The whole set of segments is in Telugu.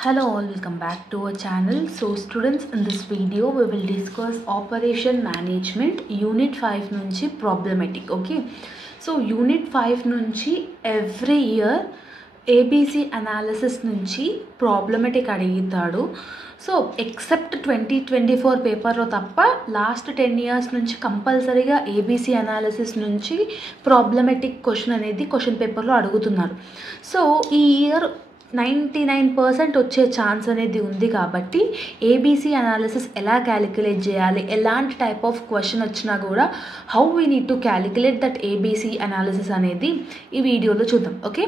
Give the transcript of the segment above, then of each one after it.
Hello all, welcome back to our channel. So students, in this video we will discuss operation management unit 5 nunchi problematic. Okay, so unit 5 nunchi every year ABC analysis nunchi problematic అడిగితాడు. సో ఎక్సెప్ట్ 2024 పేపర్లో తప్ప లాస్ట్ 10 years నుంచి కంపల్సరీగా ఏబీసీ అనాలిసిస్ నుంచి ప్రాబ్లమెటిక్ క్వశ్చన్ అనేది క్వశ్చన్ పేపర్లో అడుగుతున్నారు. సో ఈ ఇయర్ 99% వచ్చే ఛాన్స్ అనేది ఉంది కాబట్టి ఏబీసీ అనాలిసిస్ ఎలా క్యాలిక్యులేట్ చేయాలి, ఎలాంటి టైప్ ఆఫ్ క్వశ్చన్ వచ్చినా కూడా how we need to calculate that ABC analysis అనేది ఈ వీడియోలో చూద్దాం. Okay,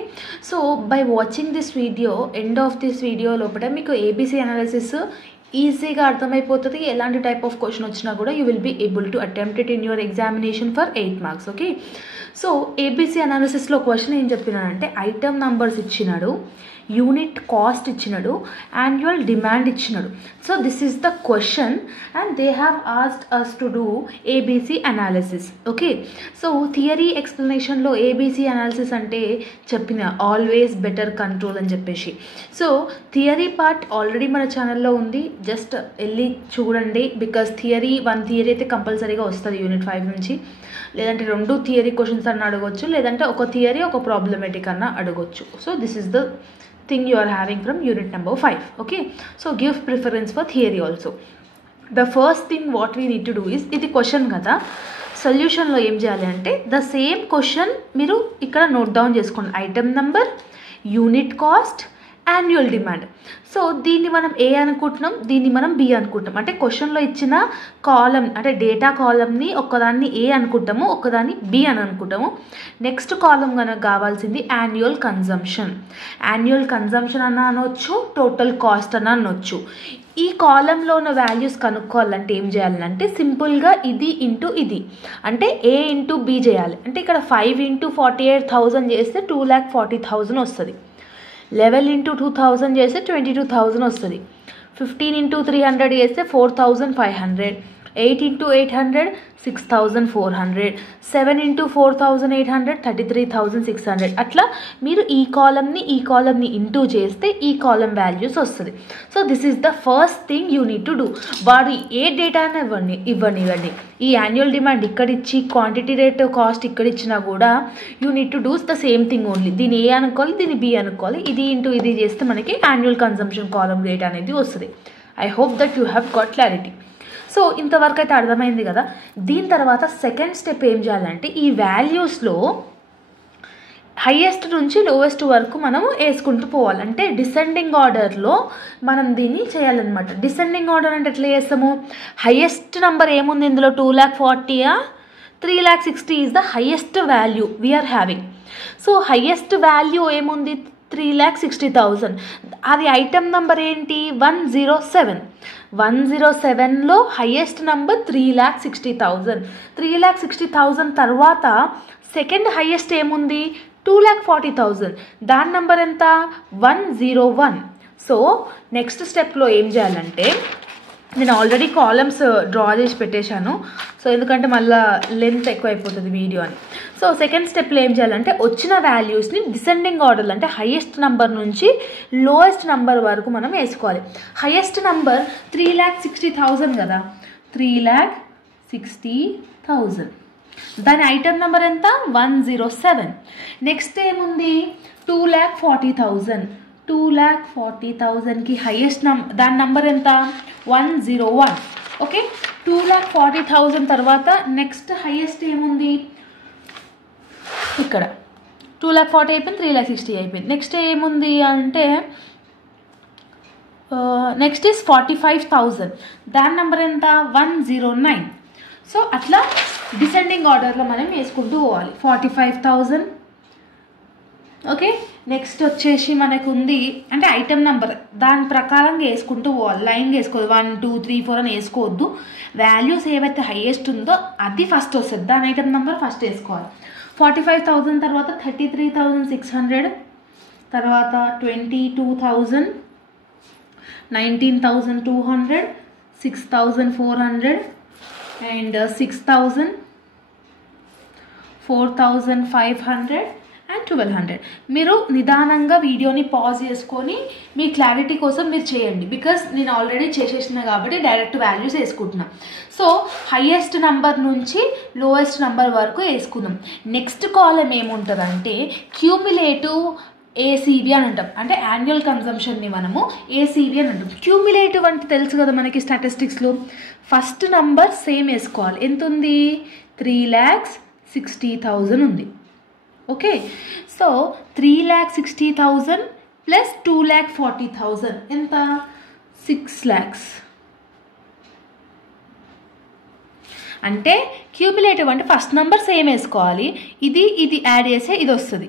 so by watching this video, end of this video లోపల మీకు ఏబీసీ అనాలిసిస్ ఈజీగా అర్థమైపోతుంది. ఎలాంటి టైప్ ఆఫ్ క్వశ్చన్ వచ్చినా కూడా you will be able to attempt it in your examination for 8 marks. Okay, so ABC అనాలిసిస్లో క్వశ్చన్ ఏం చెప్పినాడంటే ఐటమ్ నంబర్స్ ఇచ్చినాడు, యూనిట్ కాస్ట్ ఇచ్చినాడు, యాన్యువల్ డిమాండ్ ఇచ్చినాడు. So this is the question and they have asked us to do ABC analysis. Okay, so theory ఎక్స్ప్లెనేషన్లో ఏబీసీ అనాలిసిస్ అంటే చెప్పిన ఆల్వేస్ బెటర్ కంట్రోల్ అని చెప్పేసి. సో థియరీ పార్ట్ ఆల్రెడీ మన ఛానల్లో ఉంది, జస్ట్ వెళ్ళి చూడండి. బికాస్ థియరీ అయితే కంపల్సరీగా వస్తుంది యూనిట్ 5 నుంచి. లేదంటే 2 థియరీ క్వశ్చన్స్ అన్న అడగొచ్చు, లేదంటే ఒక థియరీ ఒక ప్రాబ్లమేటిక్ అన్న అడగొచ్చు. So this is the thing you are having from unit number 5. Okay, so give preference for theory also. The first thing what we need to do is, ఇది క్వశ్చన్ కదా, సొల్యూషన్లో ఏం చేయాలి అంటే ద సేమ్ క్వశ్చన్ మీరు ఇక్కడ నోట్ డౌన్ చేసుకోండి. Item number, unit cost, annual demand. So దీన్ని మనం ఏ అనుకుంటున్నాం, దీన్ని మనం బి అనుకుంటాం. అంటే క్వశ్చన్లో ఇచ్చిన కాలం అంటే డేటా కాలంని ఒకదాన్ని ఏ అనుకుంటాము, ఒకదాన్ని బి అని అనుకుంటాము. నెక్స్ట్ కాలం కనుక కావాల్సింది యాన్యువల్ కన్జంప్షన్. యాన్యువల్ కన్జంప్షన్ అన్న అనొచ్చు, టోటల్ కాస్ట్ అన్న అనొచ్చు. ఈ కాలంలో ఉన్న వాల్యూస్ కనుక్కోవాలంటే ఏం చేయాలంటే సింపుల్గా ఇది ఇంటూ ఇది అంటే ఏ ఇంటూ బి చేయాలి. అంటే ఇక్కడ 5 into 48,000 చేస్తే 2,40,000 వస్తుంది. 11 into 2,000 చేస్తే 22,000 వస్తుంది. 15 into 300 చేస్తే 4,500. 8 into 800 6,400. 7 into 4,800 33,600. అట్లా మీరు ఈ కాలంని ఇంటూ చేస్తే ఈ కాలం వాల్యూస్ వస్తుంది. So this is the first thing you need to do. వాడు ఏ డేటాని ఇవ్వండి, ఈ యాన్యువల్ డిమాండ్ ఇక్కడ ఇచ్చి క్వాంటిటీ రేట్ కాస్ట్ ఇక్కడ ఇచ్చినా కూడా you need to does the same thing only. దీన్ని ఏ అనుకోవాలి, దీన్ని బి అనుకోవాలి. ఇది ఇంటూ ఇది చేస్తే మనకి యాన్యువల్ కన్జంప్షన్ కాలం రేట్ అనేది వస్తుంది. I hope that you have got clarity. So ఇంతవరకు అయితే అర్థమైంది కదా. దీని తర్వాత సెకండ్ స్టెప్ ఏం చేయాలంటే ఈ వాల్యూస్లో హైయెస్ట్ నుంచి లోవెస్ట్ వరకు మనము వేసుకుంటూ పోవాలి. అంటే డిసెండింగ్ ఆర్డర్లో మనం దీన్ని చేయాలన్నమాట. డిసెండింగ్ ఆర్డర్ అంటే ఎట్లా చేస్తాము, హైయెస్ట్ నెంబర్ ఏముంది ఇందులో 2,40,000 3,60,000 is the highest value we are having. So highest value ఏముంది 3,60,000. అది ఐటమ్ నెంబర్ ఏంటి 107. 107లో హైయెస్ట్ నెంబర్ 3,60,000. 3,60,000 తర్వాత సెకండ్ హైయెస్ట్ ఏముంది 2,40,000. దాని నెంబర్ ఎంత 101. సో నెక్స్ట్ స్టెప్లో ఏం చేయాలంటే నేను ఆల్రెడీ కాలమ్స్ డ్రా చేసి పెట్టేశాను. సో ఎందుకంటే మళ్ళీ లెంత్ ఎక్కువ అయిపోతుంది వీడియో అని. సో సెకండ్ స్టెప్లో ఏం చేయాలంటే వచ్చిన వాల్యూస్ని డిసెండింగ్ ఆర్డర్లో అంటే హైయెస్ట్ నెంబర్ నుంచి లోయెస్ట్ నెంబర్ వరకు మనం వేసుకోవాలి. హైయెస్ట్ నెంబర్ 3,60,000 కదా, 3,60,000. దాని ఐటమ్ నెంబర్ ఎంత 107. నెక్స్ట్ ఏముంది 2,40,000. 2,40,000కి హైయెస్ట్ దాని నంబర్ ఎంత 101. ఓకే, 2,40,000 తర్వాత నెక్స్ట్ హైయెస్ట్ ఏముంది ఇక్కడ 2,40,000 అయిపోయింది, 3,60,000 అయిపోయింది. నెక్స్ట్ ఏముంది అంటే నెక్స్ట్ ఈస్ 45,000. దాని నెంబర్ ఎంత 109. సో అట్లా డిసెండింగ్ ఆర్డర్లో మనం వేసుకుంటూ పోవాలి. 45,000. ఓకే, నెక్స్ట్ వచ్చేసి మనకు ఉంది అంటే ఐటమ్ నెంబర్ దాని ప్రకారంగా వేసుకుంటూ పోవాలి. లైన్గా వేసుకోవద్దు, 1 2 3 4 అని వేసుకోవద్దు. వాల్యూస్ ఏవైతే హైయెస్ట్ ఉందో అది ఫస్ట్ వస్తుంది, దాని ఐటమ్ నెంబర్ ఫస్ట్ వేసుకోవాలి. 45,000 తర్వాత 33,600, తర్వాత 22,000, 19,200, 6,400 అండ్ 6,000, 4,500 and 1200. మీరు నిదానంగా వీడియోని పాజ్ చేసుకొని మీ క్లారిటీ కోసం మీరు చేయండి, బికాస్ నేను ఆల్రెడీ చేసేసిన కాబట్టి డైరెక్ట్ వాల్యూస్ వేసుకుంటున్నా. సో హైయెస్ట్ నంబర్ నుంచి లోయెస్ట్ నంబర్ వరకు వేసుకుందాం. నెక్స్ట్ కాలం ఏముంటుందంటే క్యూములేటివ్ ఏసీబీ అని అంటాం, అంటే యాన్యువల్ కన్జంప్షన్ని మనము ఏసీబీ అని అంటాం. క్యూములేటివ్ అంటే తెలుసు కదా మనకి స్టాటిస్టిక్స్లో. ఫస్ట్ నంబర్ సేమ్ వేసుకోవాలి. ఎంత ఉంది? 3,60,000 ఉంది. ఓకే, సో 3,60,000 ప్లస్ 2,40,000 ఎంత? 6 lakhs. అంటే క్యూములేటివ్ అంటే ఫస్ట్ నెంబర్ సేమ్ వేసుకోవాలి. ఇది యాడ్ చేస్తే ఇది వస్తుంది,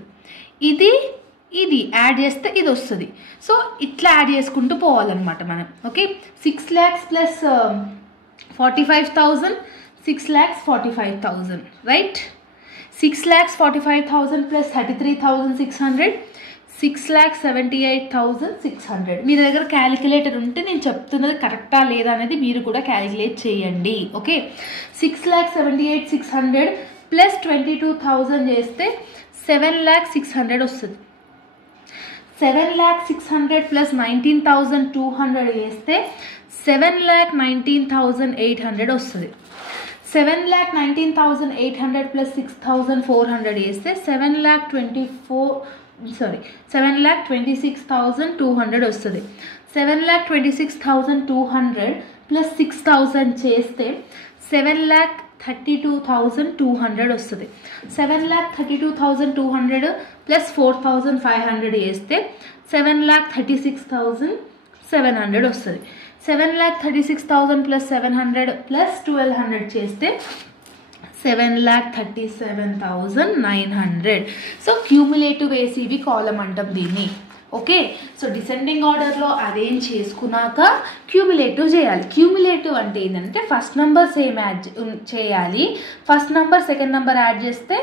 ఇది యాడ్ చేస్తే ఇది వస్తుంది. సో ఇట్లా యాడ్ చేసుకుంటూ పోవాలన్నమాట మనం. Okay, 6 lakhs plus 45,000, 6,45,000, right? 6,45,000 plus 33,600, 6,78,600. మీ దగ్గర క్యాలిక్యులేటర్ ఉంటే నేను చెప్తున్నది కరెక్టా లేదా అనేది మీరు కూడా క్యాలిక్యులేట్ చేయండి. ఓకే, 6,78,600 ప్లస్ 22,000 చేస్తే 7,600 వస్తుంది. 7,600 ప్లస్ 19,200 చేస్తే 7,19,800 వస్తుంది. 7,19,800 ప్లస్ 6,400 చేస్తే 7,26,200 వస్తుంది. 7,26,200 ప్లస్ 6,000 చేస్తే 7,32,200 వస్తుంది. 7,32,200 ప్లస్ 4,500 చేస్తే 7,36,700 వస్తుంది. 7,36,000 ప్లస్ 700 ప్లస్ 1,200 చేస్తే 7,37,900. సో క్యూములేటివ్ ఏసీబీ కాలం అంటాం దీన్ని. ఓకే, సో డిసెండింగ్ ఆర్డర్లో అరేంజ్ చేసుకున్నాక క్యూములేటివ్ చేయాలి. క్యూములేటివ్ అంటే ఏంటంటే ఫస్ట్ నెంబర్ సేమ్ యాడ్ చేయాలి. First number second number add చేస్తే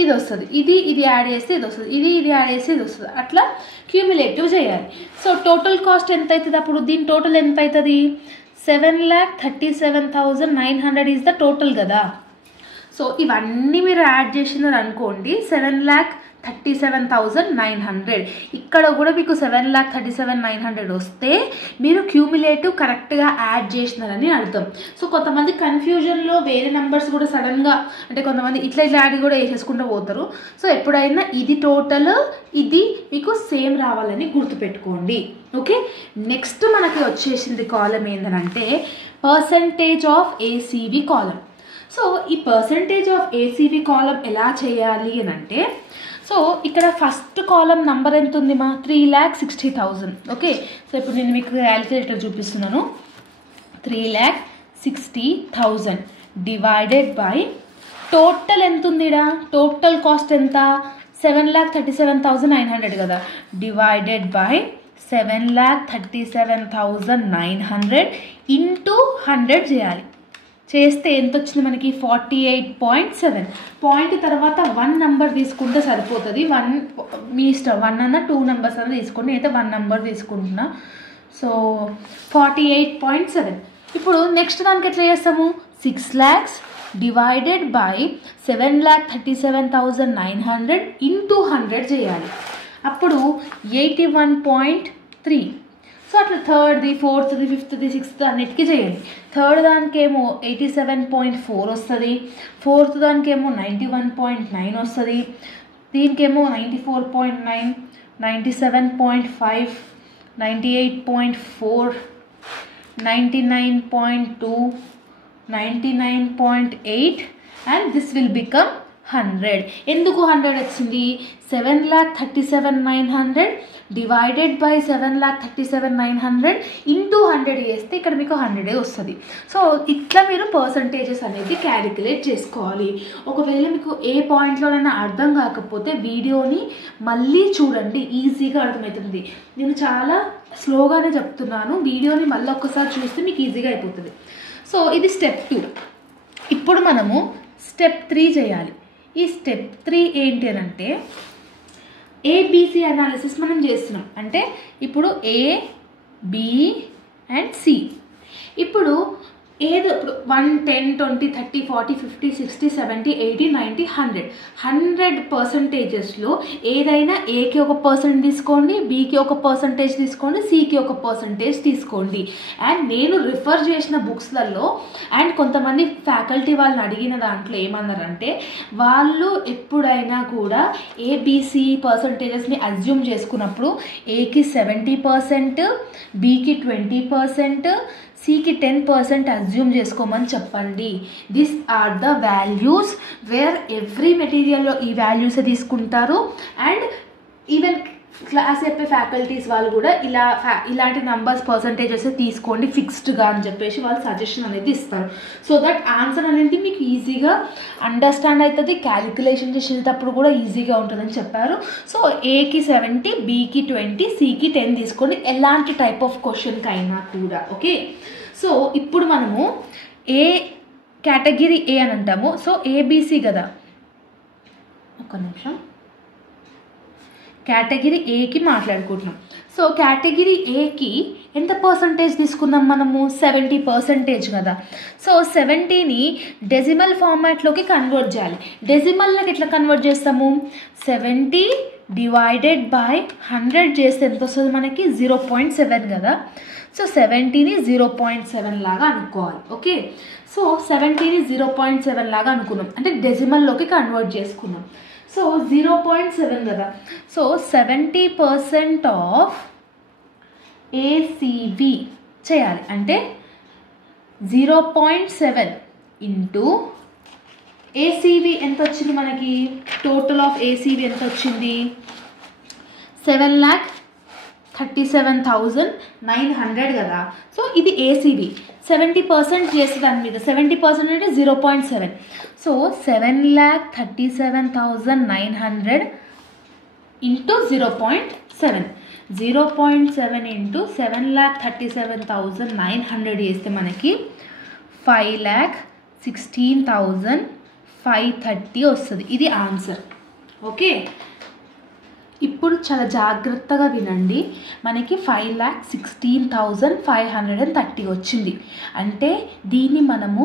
ఇది వస్తుంది, ఇది యాడ్ చేస్తే ఇది వస్తుంది, ఇది యాడ్ చేస్తే ఇది వస్తుంది. అట్లా క్యూములేటివ్ చేయాలి. సో టోటల్ కాస్ట్ ఎంత అవుతుంది? అప్పుడు దీని టోటల్ ఎంత అవుతుంది? 7,37,900 ఈజ్ ద టోటల్ కదా. సో ఇవన్నీ మీరు యాడ్ చేసినారు అనుకోండి 7,37,900. ఇక్కడ కూడా మీకు 7,37,900 వస్తే మీరు క్యూములేటివ్ కరెక్ట్గా యాడ్ చేసినారని అర్థం. సో కొంతమంది కన్ఫ్యూజన్లో వేరే నెంబర్స్ కూడా సడన్గా, అంటే కొంతమంది ఇట్లా యాడ్ కూడా వేసేసుకుంటూ పోతారు. సో ఎప్పుడైనా ఇది టోటల్ ఇది మీకు సేమ్ రావాలని గుర్తుపెట్టుకోండి. ఓకే, నెక్స్ట్ మనకి వచ్చేసింది కాలం ఏంటంటే percentage of ACB column. So ఈ పర్సంటేజ్ ఆఫ్ ఏసీబీ కాలం ఎలా చేయాలి అని అంటే, సో ఇక్కడ ఫస్ట్ కాలం నంబర్ ఎంత ఉంది మా? 3,60,000. ఓకే, సో ఇప్పుడు నేను మీకు క్యాలిక్యులేటర్ చూపిస్తున్నాను. 3,60,000 డివైడెడ్ బై టోటల్ ఎంత ఉందిడా? టోటల్ కాస్ట్ ఎంత? 7,37,900 కదా. డివైడెడ్ బై 7,37,900 ఇంటూ 100 చేయాలి. చేస్తే ఎంత వచ్చింది మనకి? 48.7. పాయింట్ తర్వాత 1 నెంబర్ తీసుకుంటే సరిపోతుంది. 1 మీ ఇష్టం, 1 అన్న 2 నెంబర్స్ అన్న తీసుకోండి. అయితే 1 నెంబర్ తీసుకుంటున్నా. సో 48.7. ఇప్పుడు నెక్స్ట్ దానికి ఎట్లా చేస్తాము? 6 lakhs డివైడెడ్ బై 7,37,900 ఇంటూ 100 చేయాలి. అప్పుడు 81.3. సో అట్లా థర్డ్ది, ఫోర్త్ది, ఫిఫ్త్ది, సిక్స్త్ అన్నిటికీ చేయండి. థర్డ్ దానికేమో 87.4 వస్తుంది. ఫోర్త్ దానికేమో 91.9 వస్తుంది. దీనికేమో 94.9, 97.5, 98.4, 99.2, 99.8 and this will become 100. ఎందుకు 100 వచ్చింది? 7,37,900 డివైడెడ్ బై 7,37,900 ఇంటూ 100 చేస్తే ఇక్కడ మీకు 100 వస్తుంది. సో ఇట్లా మీరు పర్సంటేజెస్ అనేది క్యాలిక్యులేట్ చేసుకోవాలి. ఒకవేళ మీకు ఏ పాయింట్లోనైనా అర్థం కాకపోతే వీడియోని మళ్ళీ చూడండి, ఈజీగా అర్థమవుతుంది. నేను చాలా స్లోగానే చెప్తున్నాను, వీడియోని మళ్ళీ ఒక్కసారి చూస్తే మీకు ఈజీగా అయిపోతుంది. సో ఇది స్టెప్ 2. ఇప్పుడు మనము స్టెప్ 3 చేయాలి. ఈ స్టెప్ 3 ఏంటి అని అంటే ఏబిసి అనాలిసిస్ మనం చేస్తున్నాం. అంటే ఇప్పుడు ఏ, బి అండ్ సి. ఇప్పుడు ఏదో ఇప్పుడు 1, 10, 20, 30, 40, 50, 60, 70, 80, 90, 100 పర్సంటేజెస్లో ఏదైనా ఏకి ఒక పర్సెంట్ తీసుకోండి, బీకి ఒక పర్సంటేజ్ తీసుకోండి, సికి ఒక పర్సంటేజ్ తీసుకోండి. అండ్ నేను రిఫర్ చేసిన బుక్స్లలో అండ్ కొంతమంది ఫ్యాకల్టీ వాళ్ళని అడిగిన దాంట్లో ఏమన్నారంటే వాళ్ళు ఎప్పుడైనా కూడా ఏబిసి పర్సంటేజెస్ని అజ్యూమ్ చేసుకున్నప్పుడు ఏకి 70%, బీకి 20%, సికి 10% అజ్యూమ్ చేసుకోమని చెప్పండి. This are the values where every మెటీరియల్లో ఈ వాల్యూసే తీసుకుంటారు. అండ్ ఈవెన్ క్లాస్ చెప్పే ఫ్యాకల్టీస్ వాళ్ళు కూడా ఇలాంటి నంబర్స్ పర్సంటేజెస్ తీసుకోండి ఫిక్స్డ్గా అని చెప్పేసి వాళ్ళు సజెషన్ అనేది ఇస్తారు. సో దట్ ఆన్సర్ అనేది మీకు ఈజీగా అండర్స్టాండ్ అవుతుంది, క్యాలిక్యులేషన్ చేసేటప్పుడు కూడా ఈజీగా ఉంటుందని చెప్పారు. సో ఏకి 70, బీకి 20, సికి 10 తీసుకోండి ఎలాంటి టైప్ ఆఫ్ క్వశ్చన్కి అయినా కూడా. ఓకే, సో ఇప్పుడు మనము ఏ కేటగిరీ ఏ అని అంటాము. సో ఏబిసి కదా, ఒక్క నిమిషం, కేటగిరీ ఏకి మాట్లాడుకుంటున్నాం. సో కేటగిరీ ఏకి ఎంత పర్సంటేజ్ తీసుకున్నాం మనము? 70% కదా. సో 70ని డెసిమల్ ఫార్మాట్లోకి కన్వర్ట్ చేయాలి. డెసిమల్లోకి ఎట్లా కన్వర్ట్ చేస్తాము? 70 డివైడెడ్ బై 100 చేస్తే ఎంత వస్తుంది మనకి? 0.7 కదా. సో 70ని 0.7 లాగా అనుకోవాలి. ఓకే, సో 70ని 0.7 లాగా అనుకున్నాం అంటే డెసిమల్లోకి కన్వర్ట్ చేసుకున్నాం. సో 0.7 కదా. సో 70% ఆఫ్ ఏసీవి చేయాలి అంటే 0.7 ఇంటూ ఏసీవి ఎంత వచ్చింది మనకి? టోటల్ ఆఫ్ ఏసీవి ఎంత వచ్చింది? 7,37,900 కదా. సో ఇది ఏసీవి 70% చేస్తే దాని మీద 70% అంటే 0.7. So 7,37,900 into 0.7. 0.7 ఇంటూ 7,37,900 చేస్తే మనకి 5,16,530 వస్తుంది. ఇది ఆన్సర్. ఓకే, ఇప్పుడు చాలా జాగ్రత్తగా వినండి. మనకి 5,16,530 వచ్చింది అంటే దీన్ని మనము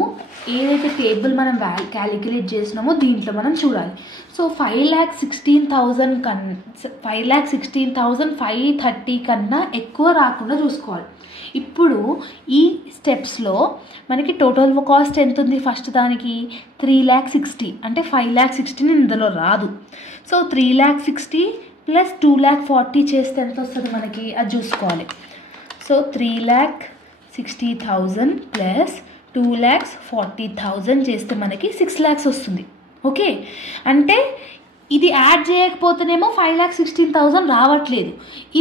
ఏదైతే టేబుల్ మనం క్యాలిక్యులేట్ చేసినామో దీంట్లో మనం చూడాలి. సో 5,16,530 కన్నా ఎక్కువ రాకుండా చూసుకోవాలి. ఇప్పుడు ఈ స్టెప్స్లో మనకి టోటల్ కాస్ట్ ఎంత ఉంది? ఫస్ట్ దానికి 3,60,000 అంటే 5,60,000 ఇందులో రాదు. సో 3,60,000 ప్లస్ 2,40,000 చేస్తే ఎంత వస్తుంది మనకి? అది చూసుకోవాలి. సో 3,60,000 ప్లస్ 2,40,000 చేస్తే మనకి 6 lakhs వస్తుంది. ఓకే, అంటే ఇది యాడ్ చేయకపోతేనేమో 5,16,000 రావట్లేదు,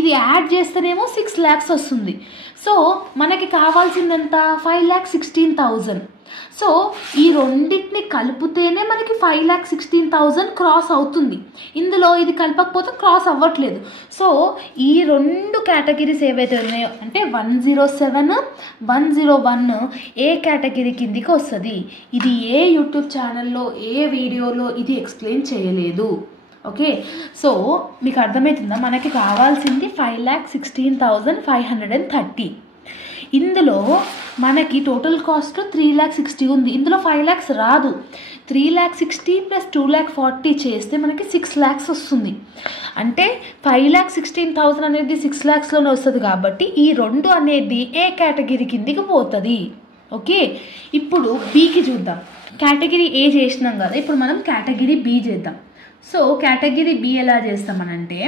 ఇది యాడ్ చేస్తేనేమో 6 lakhs వస్తుంది. సో మనకి కావాల్సింది ఎంత? 5,16,000. సో ఈ రెండింటిని కలిపితేనే మనకి 5,16,000 క్రాస్ అవుతుంది. ఇందులో ఇది కలపకపోతే క్రాస్ అవ్వట్లేదు. సో ఈ రెండు కేటగిరీస్ ఏవైతే ఉన్నాయో అంటే 107, 101 ఏ కేటగిరీ కిందికి వస్తుంది. ఇది ఏ యూట్యూబ్ ఛానల్లో ఏ వీడియోలో ఇది ఎక్స్ప్లెయిన్ చేయలేదు. ఓకే, సో మీకు అర్థమవుతుందా? మనకి కావాల్సింది 5,16,530. ఇందులో మనకి టోటల్ కాస్ట్ 3,60,000 ఉంది. ఇందులో 5 lakhs రాదు. 3,60,000 ప్లస్ 2,40,000 చేస్తే మనకి 6 lakhs వస్తుంది. అంటే 5,16,000 అనేది 6 lakhsలోనే వస్తుంది కాబట్టి ఈ రెండు అనేది ఏ కేటగిరీ కిందికి పోతుంది. ఓకే, ఇప్పుడు బీకి చూద్దాం. కేటగిరీ ఏ చేసినాం కదా, ఇప్పుడు మనం కేటగిరీ బి చేద్దాం. సో కేటగిరీ బి ఎలా చేస్తామనంటే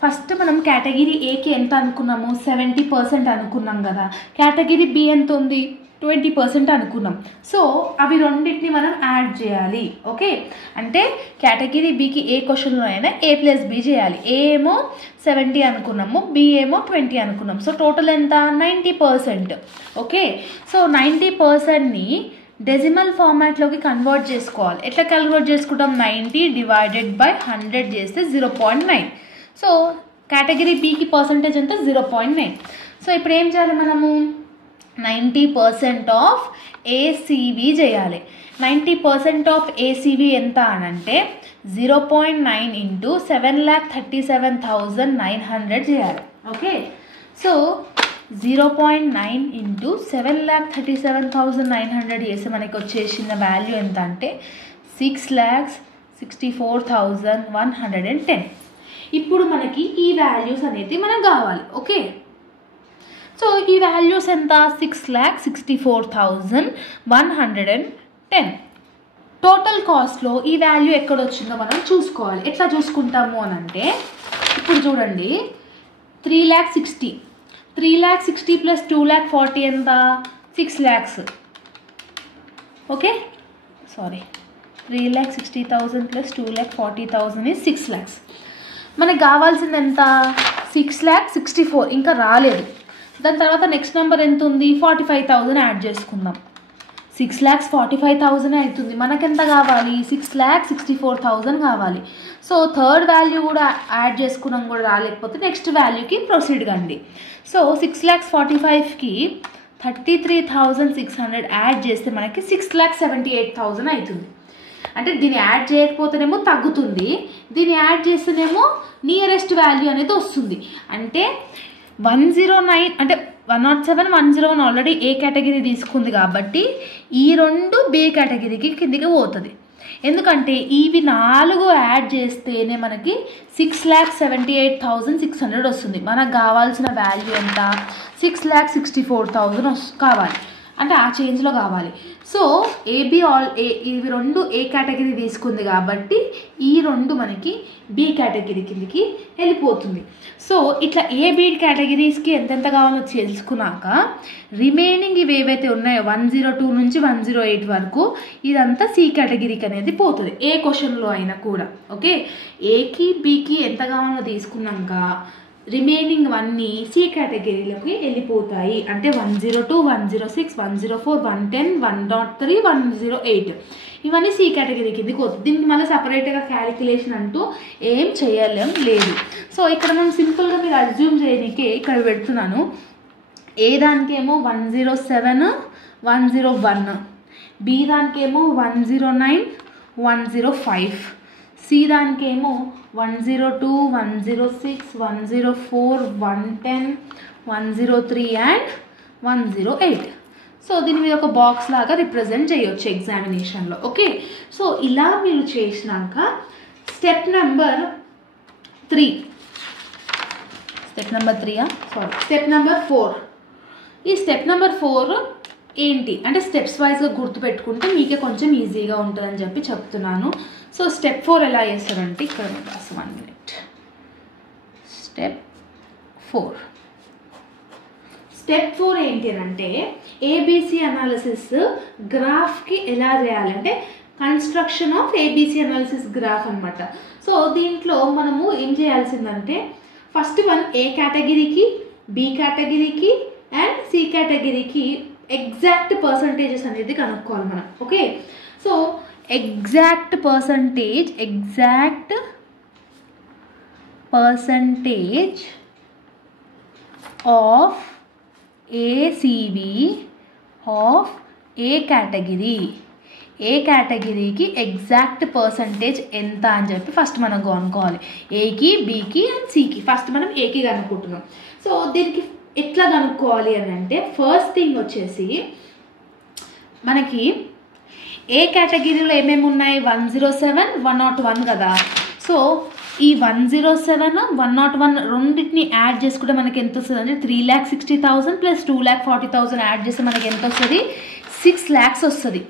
ఫస్ట్ మనం కేటగిరీ ఏకి ఎంత అనుకున్నాము? 70% అనుకున్నాం కదా. కేటగిరీ బి ఎంత ఉంది? 20% అనుకున్నాం. సో అవి రెండింటిని మనం యాడ్ చేయాలి. ఓకే, అంటే కేటగిరీ బికి ఏ క్వశ్చన్లో అయినా A + B చేయాలి. ఏ ఏమో 70 అనుకున్నాము, బి ఏమో 20 అనుకున్నాం. సో టోటల్ ఎంత? 90%. ఓకే, సో 90%ని డెసిమల్ ఫార్మాట్లోకి కన్వర్ట్ చేసుకోవాలి. ఎట్లా కన్వర్ట్ చేసుకుంటాం? 90 డివైడెడ్ బై 100 చేస్తే 0.9. సో కేటగిరీ బికి పర్సంటేజ్ ఎంత? 0.9. సో ఇప్పుడు ఏం చేయాలి మనము? 90% ఆఫ్ ఏసీవి చేయాలి. 90% ఆఫ్ ఏసీవి ఎంత అనంటే 0.9 ఇంటూ 7,37,900 చేయాలి. ఓకే, సో 0.9 ఇంటూ 7,37,900 చేస్తే మనకి వచ్చేసిన వాల్యూ ఎంత అంటే 6,64,110. ఇప్పుడు మనకి ఈ వాల్యూస్ అనేది మనకు కావాలి. ఓకే, సో ఈ వాల్యూస్ ఎంత? 6,64,110. టోటల్ కాస్ట్లో ఈ వాల్యూ ఎక్కడ వచ్చిందో మనం చూసుకోవాలి. ఎట్లా చూసుకుంటాము అని అంటే, ఇప్పుడు చూడండి 3,60,000 3,60,000 ప్లస్ 2,40,000 ఎంత? 6 lakhs. Okay, sorry, 3,60,000 plus 2,40,000 is 6 lakhs. మనకు కావాల్సింది ఎంత? 6,64,000 ఇంకా రాలేదు. దాని తర్వాత నెక్స్ట్ నెంబర్ ఎంత ఉంది? 45,000 యాడ్ చేసుకుందాం. 6,45,000 అవుతుంది. మనకెంత కావాలి? 6,64,000 కావాలి. సో థర్డ్ వాల్యూ కూడా యాడ్ చేసుకున్నాం, కూడా రాలేకపోతే నెక్స్ట్ వాల్యూకి ప్రొసీడ్ కండి. సో 6,45,000కి 33,600 యాడ్ చేస్తే మనకి 6,78,000 అవుతుంది. అంటే దీన్ని యాడ్ చేయకపోతేనేమో తగ్గుతుంది, దీన్ని యాడ్ చేస్తేనేమో నియరెస్ట్ వాల్యూ అనేది వస్తుంది. అంటే 109 అంటే 107, 101 ఆల్రెడీ ఏ కేటగిరీ తీసుకుంది కాబట్టి ఈ రెండు బి కేటగిరీకి కిందికి పోతుంది. ఎందుకంటే ఇవి 4 యాడ్ చేస్తేనే మనకి 6,78,600 వస్తుంది. మనకు కావాల్సిన వాల్యూ ఎంత? 6,64,000 కావాలి, అంటే ఆ చేంజ్లో కావాలి. సో ఏబి ఇవి రెండు ఏ కేటగిరీ తీసుకుంది కాబట్టి ఈ రెండు మనకి బి కేటగిరీ కిందికి వెళ్ళిపోతుంది. సో ఇట్లా ఏబి కేటగిరీస్కి ఎంతెంత కావాలో తెలుసుకున్నాక రిమైనింగ్ ఇవి ఏవైతే ఉన్నాయో 102 నుంచి 108 వరకు ఇదంతా సి కేటగిరీకి అనేది పోతుంది ఏ క్వశ్చన్లో అయినా కూడా. ఓకే, ఏకి బికి ఎంత కావాలో తీసుకున్నాక రిమైనింగ్ అన్నీ సి కేటగిరీలోకి వెళ్ళిపోతాయి. అంటే 102, 106, 104, 110, 103, 108 ఇవన్నీ సి కేటగిరీ కిందకి పోతుంది. దీనికి మళ్ళీ సపరేట్గా క్యాలిక్యులేషన్ అంటూ ఏం చేయలేం లేదు. సో ఇక్కడ మనం సింపుల్గా మీరు అజ్యూమ్ చేయడానికి ఇక్కడ పెడుతున్నాను. ఏ దానికేమో 107, 101, బి దానికేమో 109, 105, సి దానికేమో 102, 106, 104, 110, 103 అండ్ 108. సో దీని మీద ఒక బాక్స్ లాగా రిప్రజెంట్ చేయొచ్చు ఎగ్జామినేషన్లో. ఓకే, సో ఇలా మీరు చేసినాక స్టెప్ నెంబర్ 4 ఈ స్టెప్ నెంబర్ 4 ఏంటి అంటే స్టెప్స్ వైజ్గా గుర్తుపెట్టుకుంటే మీకే కొంచెం ఈజీగా ఉంటుందని చెప్పి చెప్తున్నాను. సో స్టెప్ 4 ఎలా చేస్తారంటే ఇక్కడ 1 minute. స్టెప్ 4 ఏంటి అంటే ఏబిసి అనాలిసిస్ గ్రాఫ్కి ఎలా చేయాలంటే construction of ABC analysis graph అనమాట. సో దీంట్లో మనము ఏం చేయాల్సిందంటే ఫస్ట్ వన్ ఏ కేటగిరీకి, బి కేటగిరీకి అండ్ సి కేటగిరీకి ఎగ్జాక్ట్ పర్సంటేజెస్ అనేది కనుక్కోవాలి మనం. Okay, so exact percentage of ACB of A కేటగిరీకి ఎగ్జాక్ట్ పర్సంటేజ్ ఎంత అని చెప్పి ఫస్ట్ మనం కనుక్కోవాలి. ఏకి, బికి అండ్ సికి. ఫస్ట్ మనం ఏకి కనుక్కుంటున్నాం. సో దీనికి ఎట్లా కనుక్కోవాలి అని అంటే ఫస్ట్ థింగ్ వచ్చేసి మనకి ఏ కేటగిరీలో ఏమేమి ఉన్నాయి? 107, 101 కదా. సో ఈ 107, 101 రెండింటిని యాడ్ చేసుకుంటే మనకి ఎంత వస్తుంది అంటే 3,60,000 ప్లస్ 2,40,000 యాడ్ చేస్తే మనకి ఎంత వస్తుంది? 6 lakhs వస్తుంది.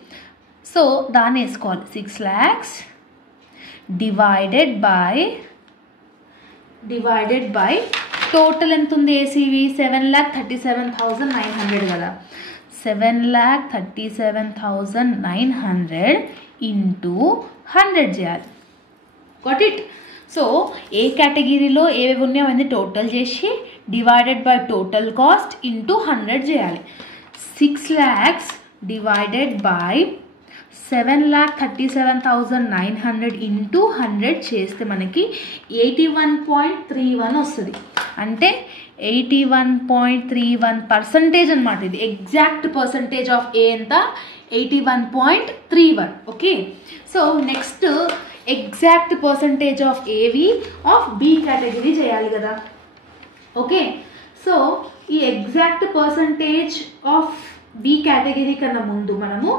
సో దాన్ని వేసుకోవాలి. 6 lakhs డివైడెడ్ బై టోటల్ ఎంత ఉంది? ఏసీవి 7,37,900 కదా. 7,37,900 ఇంటూ 100 చేయాలి. Got it? సో ఏ కేటగిరీలో ఏవేవి ఉన్నాయో అవన్నీ టోటల్ చేసి divided by total cost into 100 చేయాలి. 6 lakhs డివైడెడ్ బై 7,37,900 ఇంటూ 100 చేస్తే మనకి 81.31 వస్తుంది. అంటే 81.31% అనమాట. ఇది ఎగ్జాక్ట్ పర్సంటేజ్ ఆఫ్ ఏ ఎంత? 81.31. Okay, so next exact percentage of ఏవి ఆఫ్ బి కేటగిరీ చేయాలి కదా. ఓకే, సో ఈ exact percentage of B category కన్నా ముందు మనము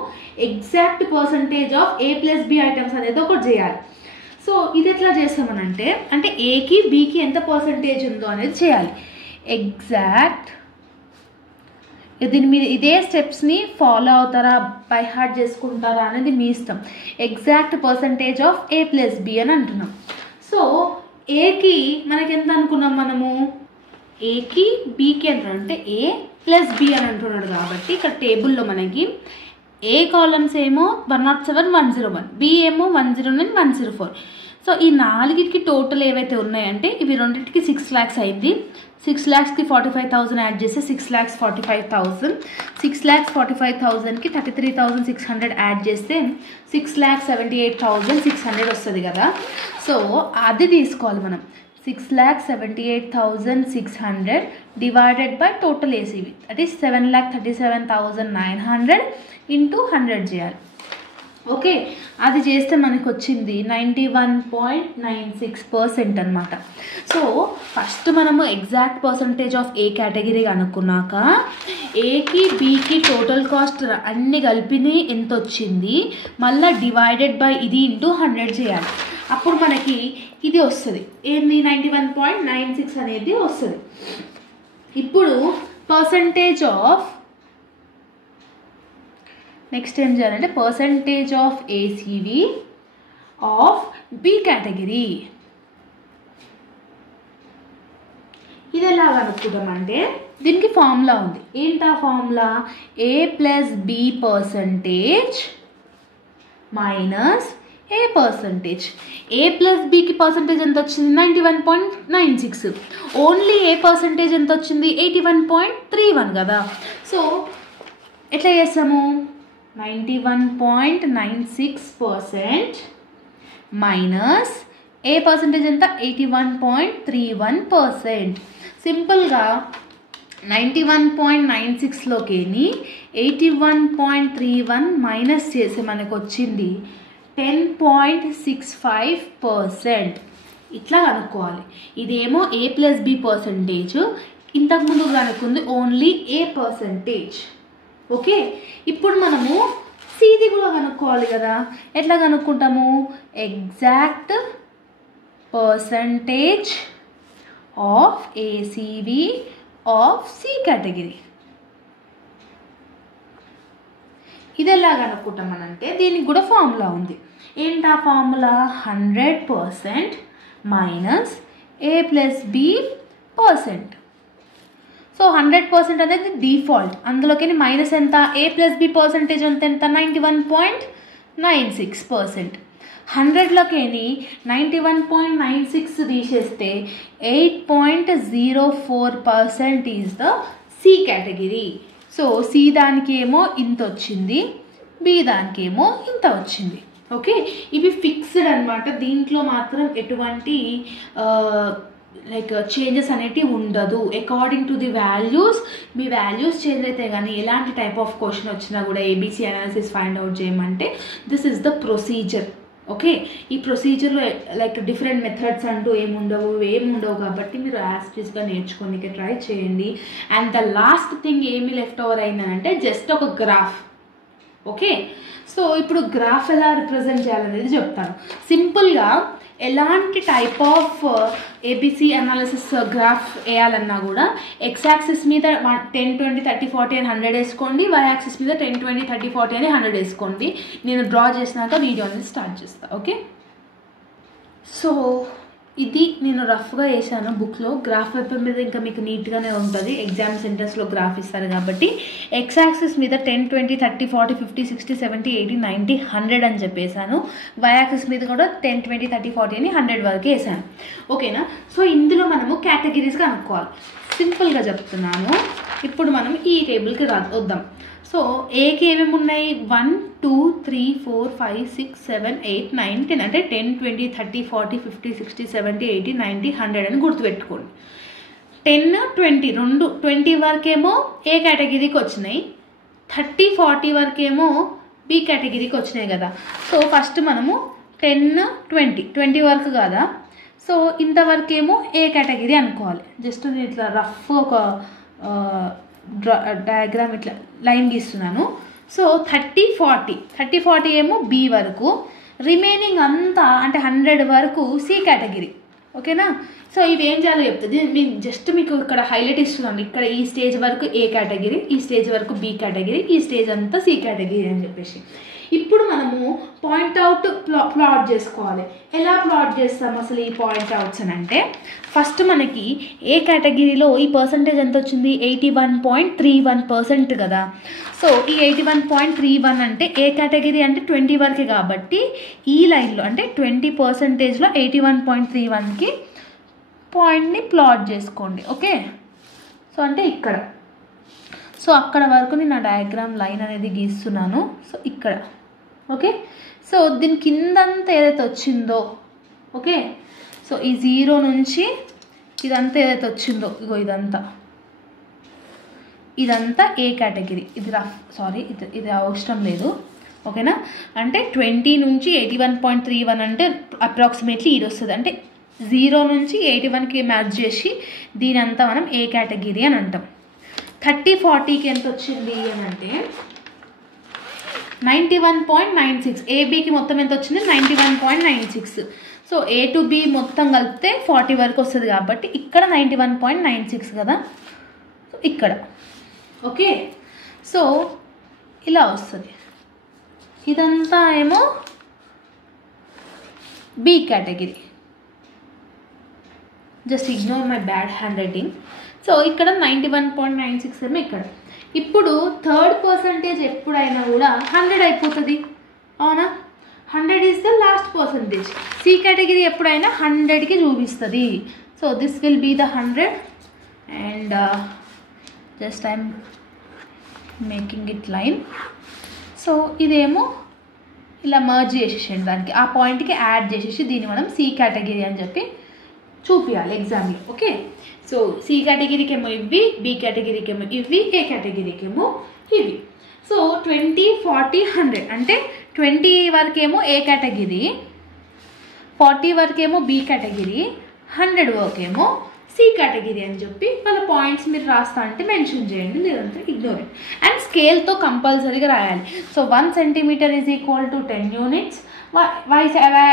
exact percentage of A plus B items అనేది ఒకటి చేయాలి. సో ఇది ఎట్లా చేస్తామనంటే, అంటే ఏకి బికి ఎంత పర్సంటేజ్ ఉందో అనేది చేయాలి. ఎగ్జాక్ట్, దీని మీద ఇదే స్టెప్స్ని ఫాలో అవుతారా, బై హార్ట్ చేసుకుంటారా అనేది మీ ఇష్టం. Exact percentage of A plus B అని అంటున్నాం. సో ఏకి మనకి ఎంత అనుకున్నాం మనము, ఏకి బికి ఎంత అంటే ఏ ప్లస్ బి అని అంటున్నాడు కాబట్టి ఇక్కడ టేబుల్లో మనకి ఏ కాలమ్స్ ఏమో 107, 101, బి ఏమో 109, 104. సో ఈ నాలుగిటికి టోటల్ ఏవైతే ఉన్నాయంటే ఇవి రెండింటికి 6 lakhs అయింది. 6 lakhsకి 45,000 యాడ్ చేస్తే 6,45,000. 6,45,000కి 33,600 యాడ్ చేస్తే 6,78,600 వస్తుంది కదా. సో అది తీసుకోవాలి మనం. 6,78,600 divided by total ACB, that is 7,37,900 into 100 చేయాలి. ఓకే, అది చేస్తే మనకు వచ్చింది 91.96% అనమాట. సో ఫస్ట్ మనము exact percentage of A category అనుకున్నాక ఏకి బికి టోటల్ కాస్ట్ అన్ని కలిపిని ఎంత వచ్చింది, మళ్ళీ డివైడెడ్ బై ఇది ఇంటూ 100 చేయాలి. అప్పుడు మనకి ఇది వస్తుంది, ఏంది 91.96 అనేది వస్తుంది. ఇప్పుడు పర్సంటేజ్ ఆఫ్ నెక్స్ట్ ఏం చేయాలంటే పర్సంటేజ్ ఆఫ్ ఏసీవీ ఆఫ్ బి కేటగిరీ. ఇది ఎలా కనుక్కుంటామంటే దీనికి ఫార్ములా ఉంది. ఏంటా formula, A plus B percentage minus A percentage. A plus బికి పర్సంటేజ్ ఎంత వచ్చింది, 91.96. ఓన్లీ ఏ పర్సంటేజ్ ఎంత వచ్చింది, 81.31 కదా. సో ఎట్లా చేస్తాము, 91.96% మైనస్ ఏ పర్సంటేజ్ ఎంత, 81.31%. సింపుల్గా 91.96లోకి 81.31 మైనస్ చేసి మనకు వచ్చింది 10.65%. ఇట్లా కనుక్కోవాలి. ఇదేమో ఏ ప్లస్ బి పర్సంటేజ్, ఇంతకుముందు కనుక్కుంది ఓన్లీ ఏ పర్సంటేజ్. ఓకే, ఇప్పుడు మనము సిది కూడా కనుక్కోవాలి కదా. ఎట్లా కనుక్కుంటాము, exact percentage of ACB of C category. ఇది ఎలా కనుక్కుంటామనంటే దీనికి కూడా ఫార్ములా ఉంది. ఏంటా formula, 100% minus A plus B percent. So 100% అనేది డిఫాల్ట్, అందులోకి మైనస్ ఎంత, ఏ ప్లస్ బి పర్సంటేజ్ ఎంత 91.96%. 100లోకి 91.96 తీసేస్తే 8.04% is the C category. So C దానికి ఏమో ఇంత వచ్చింది, బి దానికి ఏమో ఇంత వచ్చింది. ఓకే, ఇవి ఫిక్స్డ్ అనమాట. దీంట్లో మాత్రం ఎటువంటి లైక్ చేంజెస్ అనేటివి ఉండదు. అకార్డింగ్ టు ది వాల్యూస్, మీ వాల్యూస్ చేంజ్ అయితే కానీ ఎలాంటి టైప్ ఆఫ్ క్వశ్చన్ వచ్చినా కూడా ఏబీసీ అనాలిసిస్ ఫైండ్ అవుట్ చేయమంటే this is the procedure. Okay, ఈ ప్రొసీజర్లో లైక్ డిఫరెంట్ మెథడ్స్ అంటూ ఏముండవు కాబట్టి మీరు యాస్టీస్గా నేర్చుకోనికి ట్రై చేయండి. అండ్ ద లాస్ట్ థింగ్ ఏమి లెఫ్ట్ ఓవర్ అయిందనంటే జస్ట్ ఒక గ్రాఫ్. ఓకే, సో ఇప్పుడు గ్రాఫ్ ఎలా రిప్రజెంట్ చేయాలనేది చెప్తాను. సింపుల్గా ఎలాంటి type of ABC analysis graph వేయాలన్నా కూడా ఎక్స్ యాక్సిస్ మీద 10, 20, 30, 40 అని 100 వేసుకోండి, వై యాక్సిస్ మీద 10, 20, 30, 40 అని 100 వేసుకోండి. నేను డ్రా చేసినాక వీడియో అనేది స్టార్ట్ చేస్తాను. ఓకే, సో ఇది నేను రఫ్గా వేసాను బుక్లో. గ్రాఫ్ పేపర్ మీద ఇంకా మీకు నీట్గానే ఉంటుంది. ఎగ్జామ్ సెంటర్స్లో గ్రాఫ్ ఇస్తారు కాబట్టి ఎక్స్ యాక్సిస్ మీద 10, 20, 30, 40, 50, 60, 70, 80, 90, 100 అని చెప్పేసాను. వై యాక్సిస్ మీద కూడా 10, 20, 30, 40 అని 100 వరకు వేసాను. ఓకేనా, సో ఇందులో మనము కేటగిరీస్గా అనుకోవాలి. సింపుల్గా చెప్తున్నాను. ఇప్పుడు మనం ఈ టేబుల్కి వద్దాం. సో ఏకి ఏమేమి ఉన్నాయి, 1, 2, 3, 4, 5, 6, 7, 8, 9, 10 అంటే 10, 20, 30, 40, 50, 60, 70, 80, 90, 100 అని గుర్తుపెట్టుకోండి. 10, 20 రెండు 20 వరకేమో ఏ కేటగిరీకి వచ్చినాయి, 30, 40 వరకేమో బి కేటగిరీకి వచ్చినాయి కదా. సో ఫస్ట్ మనము 10, 20 వరకు కదా. సో ఇంతవరకేమో ఏ కేటగిరీ అనుకోవాలి. జస్ట్ నేను ఇట్లా రఫ్ ఒక డయాగ్రామ్ ఇట్లా లైన్ గీస్తున్నాను. సో 30-40 ఏమో బి వరకు, రిమైనింగ్ అంతా అంటే 100 వరకు సి కేటగిరీ. ఓకేనా? సో ఇవి ఏం చేయాలో చెప్తుంది. మీకు ఇక్కడ హైలైట్ ఇస్తున్నాను. ఇక్కడ ఈ స్టేజ్ వరకు ఏ కేటగిరీ, ఈ స్టేజ్ వరకు బి కేటగిరీ, ఈ స్టేజ్ అంతా సి కేటగిరీ అని చెప్పేసి. ఇప్పుడు మనము పాయింట్అవుట్ ప్లాట్ చేసుకోవాలి. ఎలా ప్లాట్ చేస్తాం అసలు ఈ పాయింట్అవుట్స్ అని అంటే, ఫస్ట్ మనకి ఏ కేటగిరీలో ఈ పర్సంటేజ్ ఎంత వచ్చింది, 81.31% కదా. సో ఈ 81.31 అంటే ఏ కేటగిరీ అంటే 20 వరకే కాబట్టి ఈ లైన్లో అంటే 20%లో 81.31కి పాయింట్ని ప్లాట్ చేసుకోండి. ఓకే, సో అంటే ఇక్కడ, సో అక్కడ వరకు నేను నా డయాగ్రామ్ లైన్ అనేది గీస్తున్నాను. సో ఇక్కడ ఓకే. సో దీని కిందంతా ఏదైతే వచ్చిందో, ఓకే, సో ఈ 0 నుంచి ఇదంతా ఏదైతే వచ్చిందో, ఇగో ఇదంతా ఏ కేటగిరీ. ఇది ఇది అవసరం లేదు. ఓకేనా? అంటే 20 నుంచి 81.31 అంటే అప్రాక్సిమేట్లీ ఇది వస్తుంది. అంటే 0 నుంచి 81కి మ్యాచ్ చేసి దీని అంతా మనం ఏ కేటగిరీ అని అంటాం. 30-40కి ఎంత వచ్చింది అని అంటే 91.96. ఏబికి మొత్తం ఎంత వచ్చింది, 91.96. సో ఏ టు బి మొత్తం కలిపితే 40 వరకు వస్తుంది కాబట్టి ఇక్కడ 91.96 కదా. సో ఇక్కడ ఓకే. సో ఇలా వస్తుంది. ఇదంతా ఏమో B category. Just ignore my bad handwriting. So ఇక్కడ 91.96 ఏమో ఇక్కడ. ఇప్పుడు 3rd% ఎప్పుడైనా కూడా 100 అయిపోతుంది. అవునా? 100 is the last percentage. C category ఎప్పుడైనా 100కి చూపిస్తుంది. So this will be the 100 and just I'm making it line. So ఇదేమో ఇలా మర్జ్ చేసేసేయండి, దానికి ఆ పాయింట్కి యాడ్ చేసేసి దీన్ని మనం సి కేటగిరీ అని చెప్పి చూపించాలి ఎగ్జామ్లో. ఓకే. సో సి కేటగిరీకి ఏమో ఇవి, బి కేటగిరీకి ఏమో ఇవి, ఏ కేటగిరీకి ఏమో ఇవి. సో 20, 40, 100 అంటే 20 వరకేమో ఏ కేటగిరీ, 40 వరకేమో బి కేటగిరీ, 100 వరకేమో సి కేటగిరీ అని చెప్పి వాళ్ళ పాయింట్స్ మీరు రాస్తా అంటే మెన్షన్ చేయండి, లేదంటే ఇగ్నోర్ ఇట్. అండ్ స్కేల్తో కంపల్సరీగా రాయాలి. So 1 centimeter is equal to 10 units, y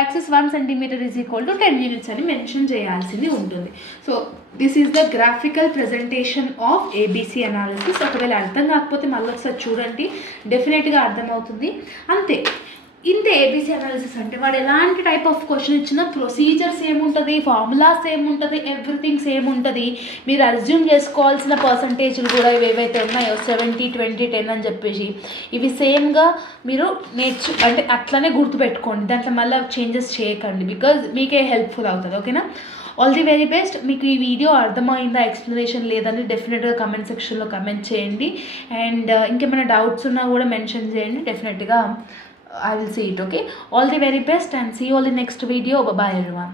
axis 1 centimeter is equal to 10 units అని మెన్షన్ చేయాల్సింది ఉంటుంది. So this is the graphical presentation of ABC analysis. ఒకవేళ అర్థం కాకపోతే మళ్ళీ ఒకసారి చూడండి, డెఫినెట్గా అర్థమవుతుంది. అంతే, ఇంతే ఏబిసి అనాలిసిస్ అంటే. వాడు ఎలాంటి టైప్ ఆఫ్ క్వశ్చన్ ఇచ్చినా ప్రొసీజర్స్ ఏముంటుంది, ఫార్ములాస్ ఏముంటుంది, ఎవ్రీథింగ్ సేమ్ ఉంటుంది. మీరు అజ్యూమ్ చేసుకోవాల్సిన పర్సంటేజ్లు కూడా ఇవి ఏవైతే ఉన్నాయో 70, 20, 10 అని చెప్పేసి ఇవి సేమ్గా మీరు అంటే అట్లనే గుర్తుపెట్టుకోండి. దాంట్లో మళ్ళీ చేంజెస్ చేయకండి, బికాజ్ మీకే హెల్ప్ఫుల్ అవుతుంది. ఓకేనా? All the very best. మీకు ఈ వీడియో అర్థమైందా, ఎక్స్ప్లెనేషన్ లేదని డెఫినెట్గా కమెంట్ సెక్షన్లో కమెంట్ చేయండి. అండ్ ఇంకేమైనా డౌట్స్ ఉన్నా కూడా మెన్షన్ చేయండి. డెఫినెట్గా I will see it. Okay, all the very best and see you all in next video. Bye bye everyone.